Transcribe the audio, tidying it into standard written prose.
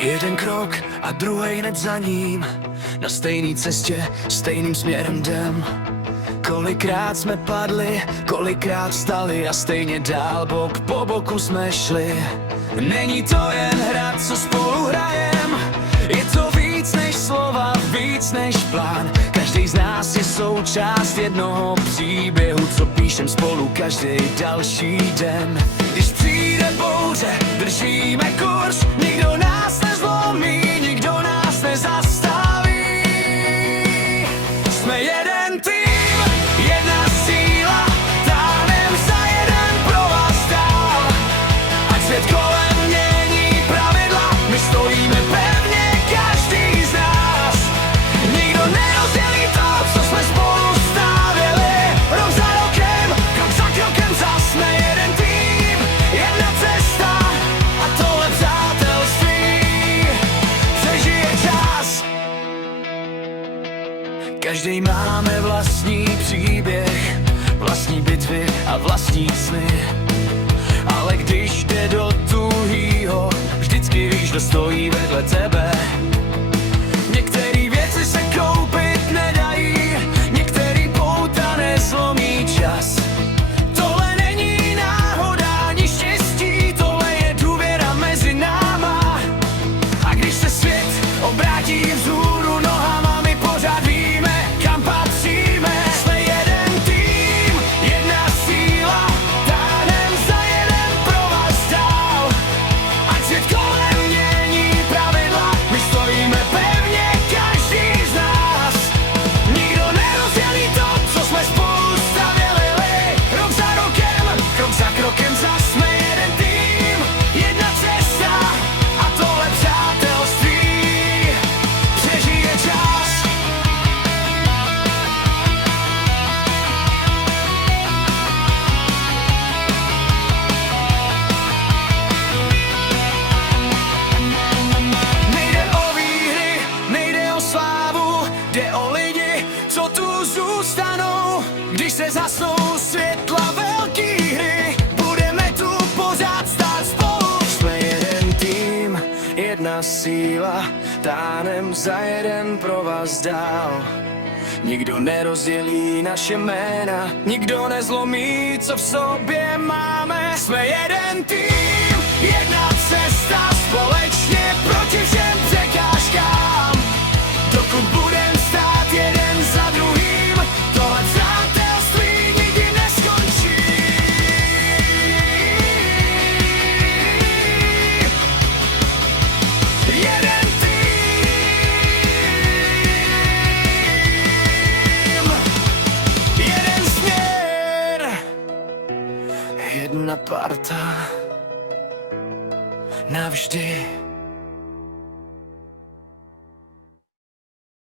Jeden krok a druhej hned za ním, na stejný cestě, stejným směrem jdem. Kolikrát jsme padli, kolikrát vstali a stejně dál bok po boku jsme šli. Není to jen hra, co spolu hrajem, je to víc než slova, víc než plán. Každý z nás je součást jednoho příběhu, co píšem spolu každý další den. Když přijde bouře, držíme kurz, nikdo nás nezlomí, nikdo nás nezastaví. Jsme jeden tým, jedna síla, táhnem za jeden provaz dál. Ať svět kolem mění pravidla, my stojíme pevně, každý z nás. Nikdo nerozdělí to, co jsme spolu stavěli. Rok za rokem, krok za krokem, zas jsme jeden tým, jedna cesta a tohle přátelství přežije čas. Každý máme vlastní příběh, vlastní bitvy a vlastní sny. Ale když jde do tuhýho, vždycky víš, kdo stojí vedle tebe. Některý věci se koupit nedají, některý pouta nezlomí čas. Tohle není náhoda ani štěstí, tohle je důvěra mezi náma. A když se svět obrátí vzhůru nohama, my pořád víme, kam patříme. Jsme jeden tým, jedna síla, táhnem za jeden provaz dál. Ať svět kolem mění pravidla, my stojíme pevně, každý z nás. Nikdo nerozdělí to, co jsme spolu stavěli. Rok za rokem, krok za krokem, zas jsme jeden tým, jedna cesta a tohle přátelství přežije čas. Nejde o výhry, nejde o slávu, jde o lidi, co tu zůstanou. Když se zasnou světla velký hry, budeme tu pořád stát spolu. Jsme jeden tým, jedna síla, táhnem za jeden provaz dál. Nikdo nerozdělí naše jména, nikdo nezlomí, co v sobě máme. Jsme jeden tým, jedna cesta, společně proti všem překážkám. Dokud budem stát jeden za druhým, tohle přátelství nikdy neskončí. Jeden tým, jeden směr, jedna parta, navždy.